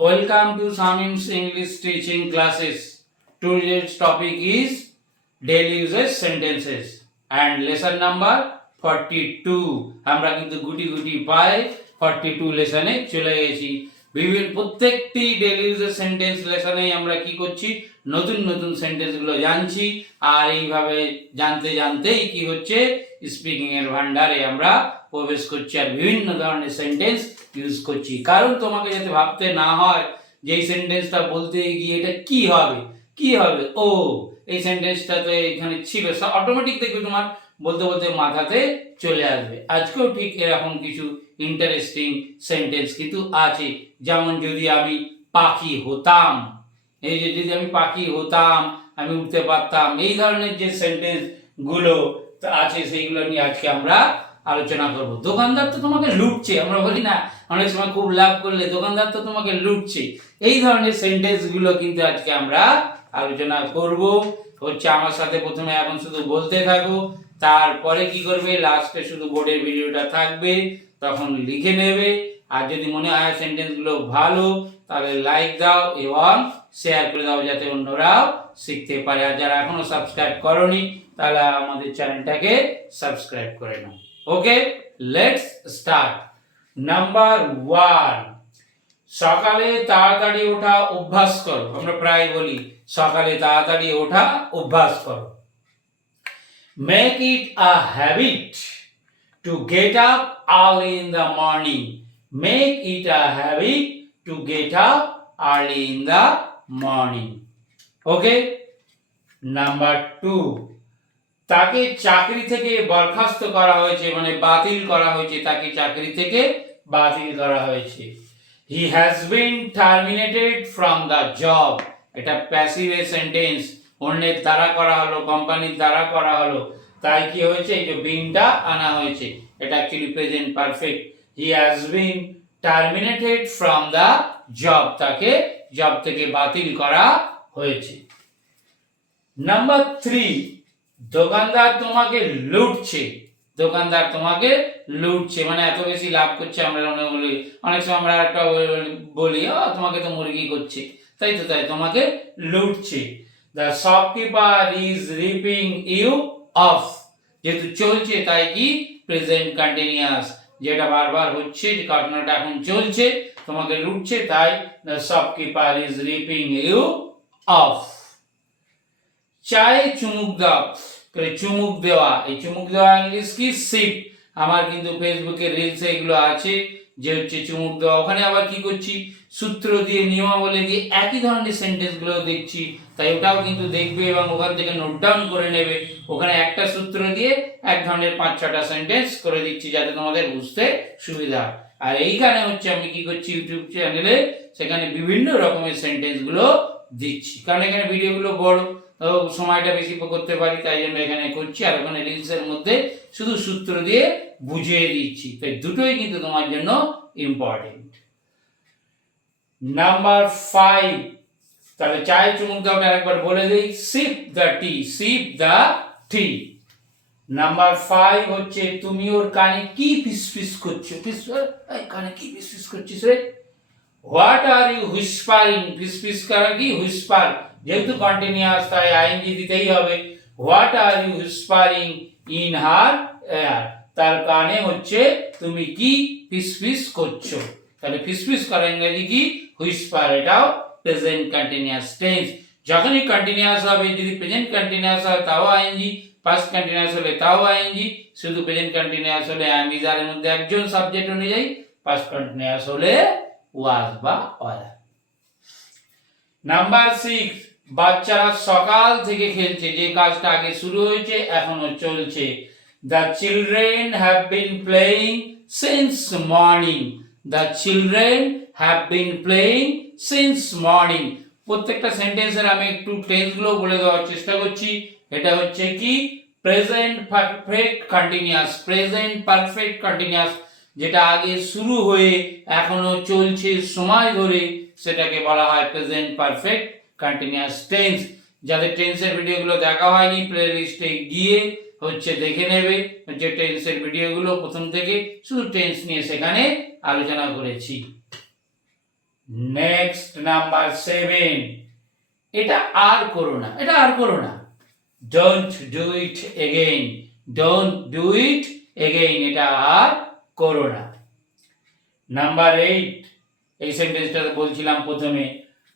Welcome to Samim's English teaching classes. Today's topic is daily usage sentences and lesson number 42. আমরা কিন্তু গুটি গুটি পাই 42 লেসনে চলে গেছি। বিভিন্ন প্রত্যেকটি ডেইলি ইউজের সেন্টেন্স লেসনে আমরা কি করছি, নতুন নতুন সেন্টেন্স গুলো জানছি। আর এইভাবে জানতে জানতেই কি হচ্ছে, স্পিকিং এর ভান্ডারে আমরা প্রবেশ করছি আর বিভিন্ন ধরনের সেন্টেন্স ইউজ করছি। কারণ তোমাকে যাতে ভাবতে না হয় যে এই সেন্টেন্সটা বলতে গিয়ে এটা কি হবে, ও এই সেন্টেন্সটা তো এখানে ছিল, অটোমেটিক দেখবে তোমার বলতে বলতে মাথাতে চলে আসবে। আজকেও ঠিক এরকম কিছু ইন্টারেস্টিং সেন্টেন্স কিন্তু আছে। যেমন যদি আমি পাখি হতাম, এই যে যদি আমি পাখি হতাম, আমি উঠতে পারতাম, এই ধরনের যে সেন্টেন্স গুলো আছে সেইগুলো নিয়ে আজকে আমরা আলোচনা করব। দোকানদার তো তোমাকে লুটছে, আমরা বলি না অনেক সময় খুব লাভ করলে দোকানদার তো তোমাকে লুটছে, এই ধরনের সেন্টেন্স গুলো কিন্তু আজকে আমরা আলোচনা করব। হচ্ছে আমার সাথে প্রথমে এখন শুধু বলতে থাকো, তারপরে কি করবে, লাস্টে শুধু বোর্ডের ভিডিওটা থাকবে, তখন লিখে নেবে। আর যদি মনে হয় সেন্টেন্স গুলো ভালো তাহলে লাইক দাও এবং শেয়ার করে দাও যাতে অন্যরাও শিখতে পারে। আর যারা এখনো সাবস্ক্রাইব করোনি তাহলে আমাদের চ্যানেলটাকে সাবস্ক্রাইব করে নাও। ওকে, লেটস স্টার্ট। নাম্বার 1, সকালে তাড়াতাড়ি ওঠা অভ্যাস করো। আমরা প্রায় বলি সকালে তাড়াতাড়ি ওঠা অভ্যাস করো। Make it a habit to get up early in the morning. Make it a habit to get up early in the morning. Okay. Number 2, তাকে চাকরি থেকে বরখাস্ত করা হয়েছে, মানে বাতিল করা হয়েছে, তাকে চাকরি থেকে বাতিল করা হয়েছে। He has been terminated from the job. এটা প্যাসিভ সেন্টেন্স, অন্যের দ্বারা করা হলো, কোম্পানির দ্বারা করা হলো, তাই কি হয়েছে, এই যে বিনটা আনা হয়েছে, এটা actually present perfect. He has been terminated from the job, তাকে জব থেকে বাতিল করা হয়েছে। নাম্বার 3, দোকানদার তোমাকে লুটছে। দোকানদার তোমাকে লুটছে মানে এত বেশি লাভ করছে। আমরা অনেক সময় আমরা একটা বলি, তোমাকে তো মুরগি করছে, তাই তো, তাই তোমাকে লুটছে। The shopkeeper is ripping you off, যেহেতু চলছে তাই কি প্রেজেন্ট কন্টিনিউয়াস, যেটা বারবার হচ্ছে, যে ঘটনাটা এখন চলছে, তোমাকে লুটছে, তাই the shopkeeper is ripping you off. চায়ে চুমুক দাও, চুমুক দেওয়া, এই চুমুক দেওয়া ইংলিশ কি সিপ। আমার কিন্তু ফেসবুকে রিলসে এগুলো আছে যে হচ্ছে চুমুক দেওয়া। ওখানে আবার কি করছি, সূত্র দিয়ে নিয়মাবলী দিয়ে একই ধরনের সেন্টেন্স গুলো দেখছি, তাই ওটাও কিন্তু দেখবে এবং ওখান থেকে নোট ডাউন করে নেবে। ওখানে একটা সূত্র দিয়ে এক ধরনের 5-6টা সেন্টেন্স করে দিচ্ছি যাতে তোমাদের বুঝতে সুবিধা। আর এইখানে হচ্ছে আমি কি করছি, ইউটিউব চ্যানেলে সেখানে বিভিন্ন রকমের সেন্টেন্স গুলো দিচ্ছি, কারণ এখানে ভিডিওগুলো বড়, সময়টা বেশি করতে পারি, তাই জন্য এখানে করছি। আর ওখানে রিলসের মধ্যে শুধু সূত্র দিয়ে বুঝিয়ে দিচ্ছি, তাই দুটোই কিন্তু তোমার জন্য ইম্পর্টেন্ট। নাম্বার 5, তাহলে চায়ে চুমুক দাওটা একবার বলে দেই, sheep the T, sheep the T. Number 5 হচ্ছে তুমি ওর কানে কি ফিসফিস করছো, কানে কি ফিসফিস করছিস রে। হোয়াট আর ইউ হুইসপারিং, ফিসফিস করা কি হুইসপার, যেহেতু কন্টিনিউয়াস তাই আইএনজি দিতেই হবে। What are you whispering in her ear, তার কানে হচ্ছে তুমি কি ফিসফিস করছো। তাহলে ফিসফিস করা ইংরেজি কি হুইসপার, এটাও প্রেজেন্ট কন্টিনিউয়াস টেন্স। যখনই কন্টিনিউয়াস হবে, যদি প্রেজেন্ট কন্টিনিউয়াস হয় তাও আইএনজি, পাস্ট কন্টিনিউয়াস হলে তাও আইএনজি, শুধু প্রেজেন্ট কন্টিনিউয়াস হলে আই এম ইজ আর এর মধ্যে একজন সাবজেক্ট অনুযায়ী, পাস্ট কন্টিনিউয়াস হলে ওয়াজ বা ওয়ার। নাম্বার 6, বাচ্চারা সকাল থেকে খেলছে, যে কাজটা আগে শুরু হয়েছে এখনো চলছে। The children have been playing since morning. The children have been playing since morning. প্রত্যেকটা সেন্টেন্সের আমি একটু টেন্স গুলো বলে দেওয়ার চেষ্টা করছি। এটা হচ্ছে কি present perfect continuous, present perfect continuous, যেটা আগে শুরু হয়ে এখনো চলছে সময় ধরে, সেটাকে বলা হয় প্রেজেন্ট পারফেক্ট কন্টিনিউয়াস টেন্স। যাদের টেন্সের ভিডিওগুলো দেখা হয়নি প্লেলিস্টে গিয়ে হচ্ছে দেখে নেবে, যে টেন্সের ভিডিওগুলো প্রথম থেকে শুধু টেন্স নিয়ে সেখানে আলোচনা করেছি। নেক্সট নাম্বার 7, এটা আর করো না, এটা আর করো না, don't do it again, don't do it again, এটা আর করো না। নাম্বার 8, এই সেন্টেন্সটা বলছিলাম প্রথমে,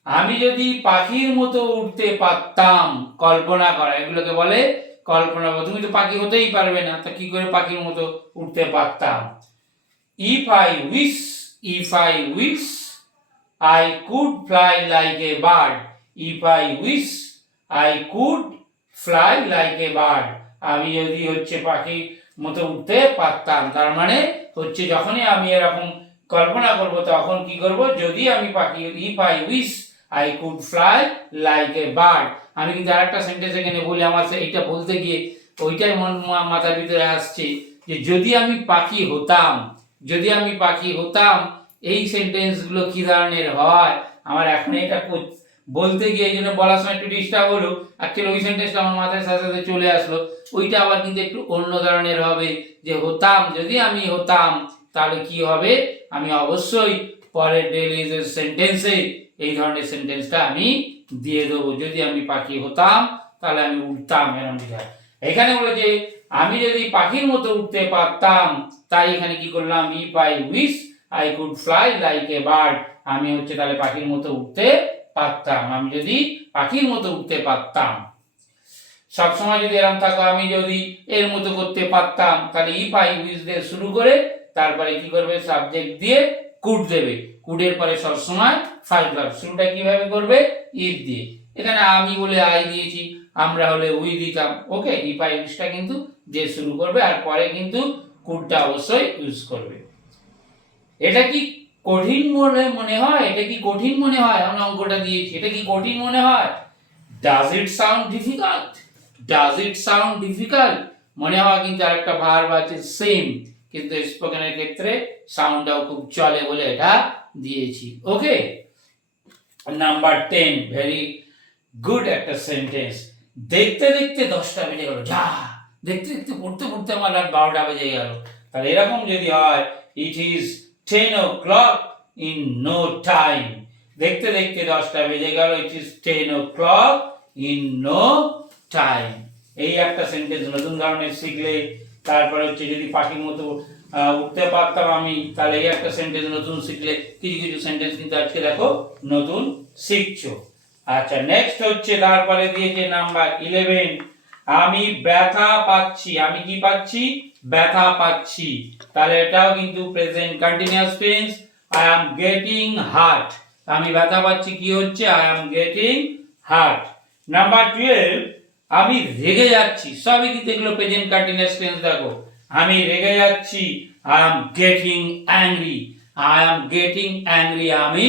আমি যদি পাখির মতো উঠতে পারতাম, কল্পনা করা, এগুলোকে বলে কল্পনা করা। তুমি তো পাখি হতেই পারবে না, তা কি করে পাখির মতো উঠতে পারতাম? If I wish, if I wish I could fly like a bird. If I wish I could fly like a bird. আমি যদি হচ্ছে পাখির মতো উঠতে পারতাম, তার মানে হচ্ছে যখনই আমি এরকম কল্পনা করব তখন কি করব, যদি আমি পাখি, if I wish I could fly like a bird। আমি কিন্তু আরেকটা সেন্টেন্স এখানে বলি, আমার এইটা বলতে গিয়ে ওইটাই মাথার ভিতরে আসছে যে যদি আমি পাখি হতাম, যদি আমি পাখি হতাম, এই সেন্টেন্সগুলো কি ধরনের হয় আমার এখন এটা বলতে গিয়ে এই জন্য বলার সময় একটু ডিস্টার্ব হলো। অ্যাকচুয়ালি ওই সেন্টেন্সটা আমার মাথায় সাথে সাথে চলে আসলো, ওইটা আবার কিন্তু একটু অন্য ধরনের হবে, যে হতাম, যদি আমি হতাম তাহলে কি হবে, আমি অবশ্যই পরের ডেইলি ইউজের সেন্টেন্সে এই ধরনের সেন্টেন্সটা আমি দিয়ে দেবো, যদি আমি পাখি হতাম তাহলে আমি উঠতাম, এরকম বোঝায়। এখানে বলেছে আমি যদি পাখির মতো উঠতে পারতাম, তাই এখানে কি করলাম, if I wish I could fly like a bird, আমি হচ্ছে তাহলে পাখির মতো উঠতে পারতাম, আমি যদি পাখির মতো উঠতে পারতাম। সবসময় যদি এরকম থাকো আমি যদি এর মতো করতে পারতাম, তাহলে ইফ আই উইশ দিয়ে শুরু করে তারপরে কি করবে, সাবজেক্ট দিয়ে কুড দেবে, কুডের পরে সবসময় ফার্স্ট ভার্ব, শুরুটা কিভাবে করবে, ইফ দিয়ে। এখানে আমি বলে আই দিয়েছি, আমরা হলে উই দিতাম, ওকে। ইফ আই উইশটা কিন্তু দিয়ে শুরু করবে আর পরে কিন্তু কুডটা অবশ্যই ইউজ করবে। এটা কি কঠিন মনে হয়, এটা কি কঠিন মনে হয়, আমি অঙ্কটা দিয়েছি, এটা কি কঠিন মনে হয়? Does it sound difficult, does it sound difficult, মনে হয় কিন্তু আরেকটা ভার্ব আছে সেম, কিন্তু স্পোকেনের ক্ষেত্রে সাউন্ডটাও খুব চলে বলে এটা দিয়েছি, ওকে। নাম্বার 10, ভেরি গুড একটা সেন্টেন্স, দেখতে দেখতে 10টা বেজে গেল, যা, দেখতে দেখতে পড়তে পড়তে আমার রাত 12টা বেজে গেল, তাহলে এরকম যদি হয়, it is 10 o'clock in no time, দেখতে দেখতে 10টা বেজে গেল, it is 10 o'clock in no time। এই একটা সেন্টেন্স নতুন ধরনের শিখলে, তারপরে হচ্ছে যদি পাখির মতো উঠতে পারতাম আমি, তাহলে এই একটা সেন্টেন্স নতুন শিখলে, কিছু কিছু সেন্টেন্স কিন্তু আজকে দেখো নতুন শিখছো। আচ্ছা, নেক্সট হচ্ছে তারপরে দিয়েছে নাম্বার 11, আমি ব্যথা পাচ্ছি, আমি কি পাচ্ছি, ব্যথা পাচ্ছি, তাহলে এটাও কিন্তু present continuous tense, I am getting heart, আমি ব্যথা পাচ্ছি কি হচ্ছে, I am getting heart. Number 12, আমি রেগে যাচ্ছি, সবই কিন্তু এগুলো প্রেজেন্ট কন্টিনিউয়াস টেন্স, দেখো আমি রেগে যাচ্ছি, I am getting angry, I am getting angry, আমি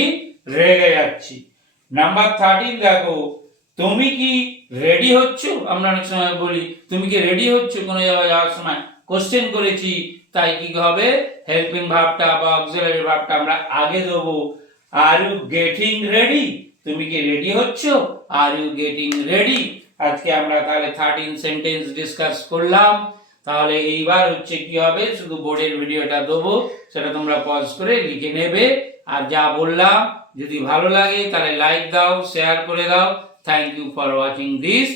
রেগে যাচ্ছি। নাম্বার 13 দেখো, তুমি কি রেডি হচ্ছ, আমরা অনেক সময় বলি তুমি কি রেডি হচ্ছ কোনো জায়গায় যাওয়ার সময়, কোশ্চেন করেছি, তাই কি হবে, হেল্পিং ভার্বটা বা অক্সিলারি ভার্বটা আমরা আগে দেবো, আর ইউ গেটিং রেডি, তুমি কি রেডি হচ্ছ, আর ইউ গেটিং রেডি। আজকে আমরা তাহলে 13 সেন্টেন্স ডিসকাস করলাম, তাহলে এইবার হচ্ছে কি হবে, শুধু বোর্ডের ভিডিওটা দেবো, সেটা তোমরা পজ করে লিখে নেবে, আর যা বললাম যদি ভালো লাগে তাহলে লাইক দাও, শেয়ার করে দাও। Thank you for watching this